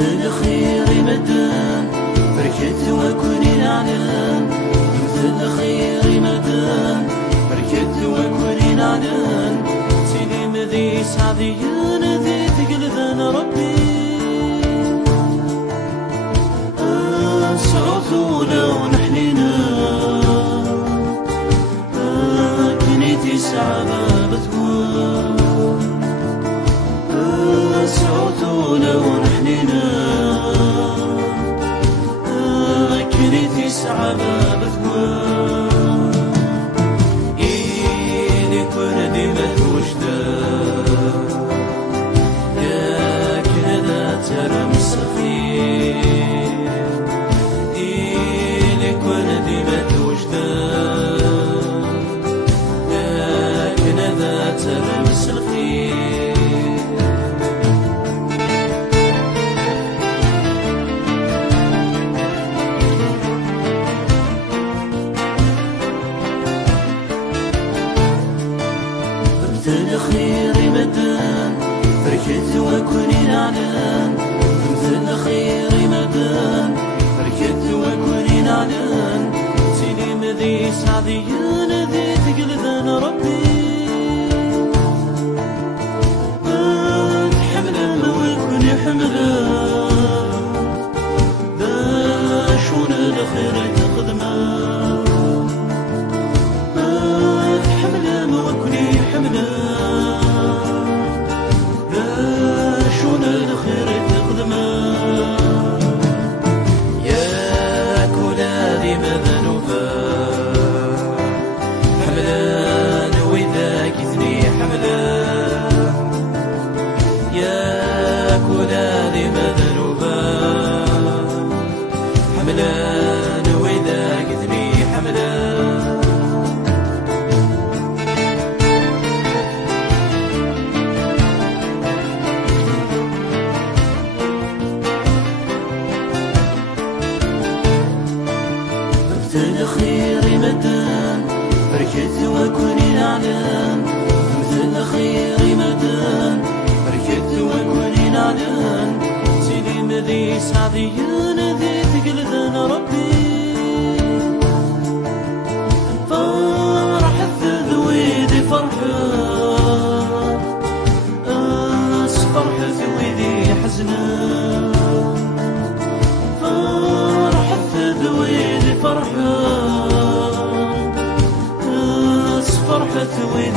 الخير مدن بركت وكوني نعلم مثل الخير مدن بركت وكوني نعلم سيدي مذي سعديون ذي تقلذن ربي سعوثونا ونحنينا كنيتي سعبة بتكون سعوثونا ونحنينا كنيتي سعبة بتكون إيدي كون ديمة وجدة لكن ذا ترى مستخيل إيدي كون ديمة وجدة لكن ذا ترى مستخيل الخير مدن بركت وكوني نعلم مثل الخير مدن بركت وكوني نعلم سيدي مذي سعديون ذي تقلذن ربي حملا ويكوني حملا شون الخير يخدمه حملا وكوني حملا شون الخير تخدمه يا كولادي مذنوبة حملان وإذا كثني حملان يا كولادي مذنوبة حملان وإذا كثني حملان الخير مدن بركت وكوني نعلم مثل الخير مدن بركت وكوني نعلم سيدي مذي سعديون ذي تقلذن ربي فرح ذويدي فرحة فرح ذويدي حزنة فرح ذويدي فرحة فرحة